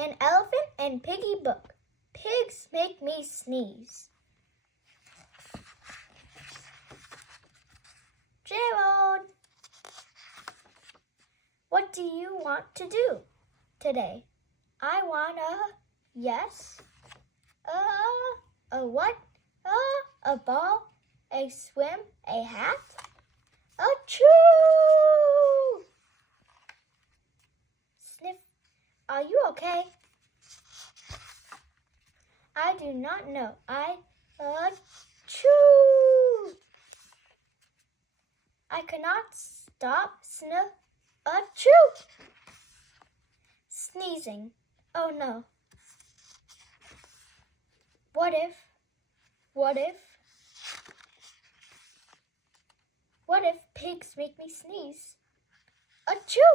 An Elephant and Piggie book. Pigs make me sneeze. Gerald, what do you want to do today? I want yes, a what, a ball, a swim, a hat, achoo! Sniff, are you okay? I do not know. Achoo! I cannot stop achoo! Sneezing. Oh no. What if pigs make me sneeze? Achoo!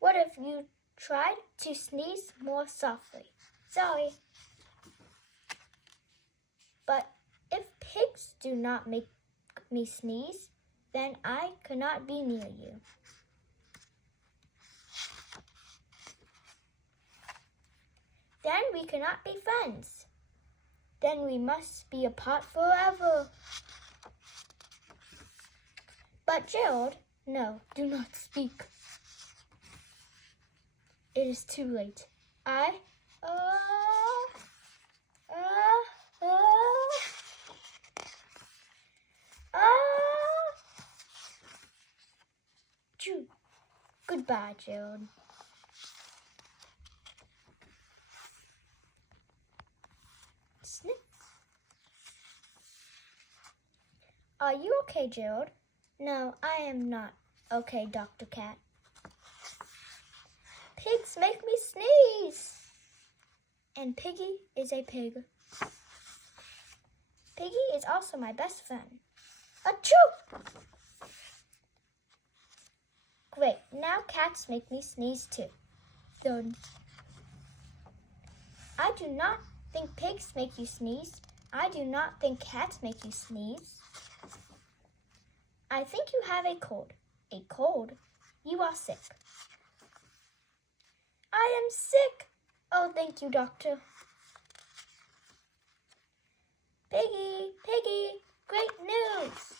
What if you tried to sneeze more softly? Sorry. But if pigs do not make me sneeze, then I cannot be near you. Then we cannot be friends. Then we must be apart forever. But Gerald, no, do not speak. It is too late. Goodbye, Gerald. Snip. Are you okay, Gerald? No, I am not okay, Dr. Cat. Pigs make me sneeze. And Piggie is a pig. Piggie is also my best friend. Achoo! Great, now cats make me sneeze too. Done. I do not think pigs make you sneeze. I do not think cats make you sneeze. I think you have a cold. A cold? You are sick. I am sick. Oh, thank you, doctor. Piggie, great news.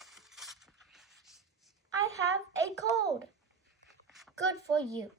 I have a cold. Good for you.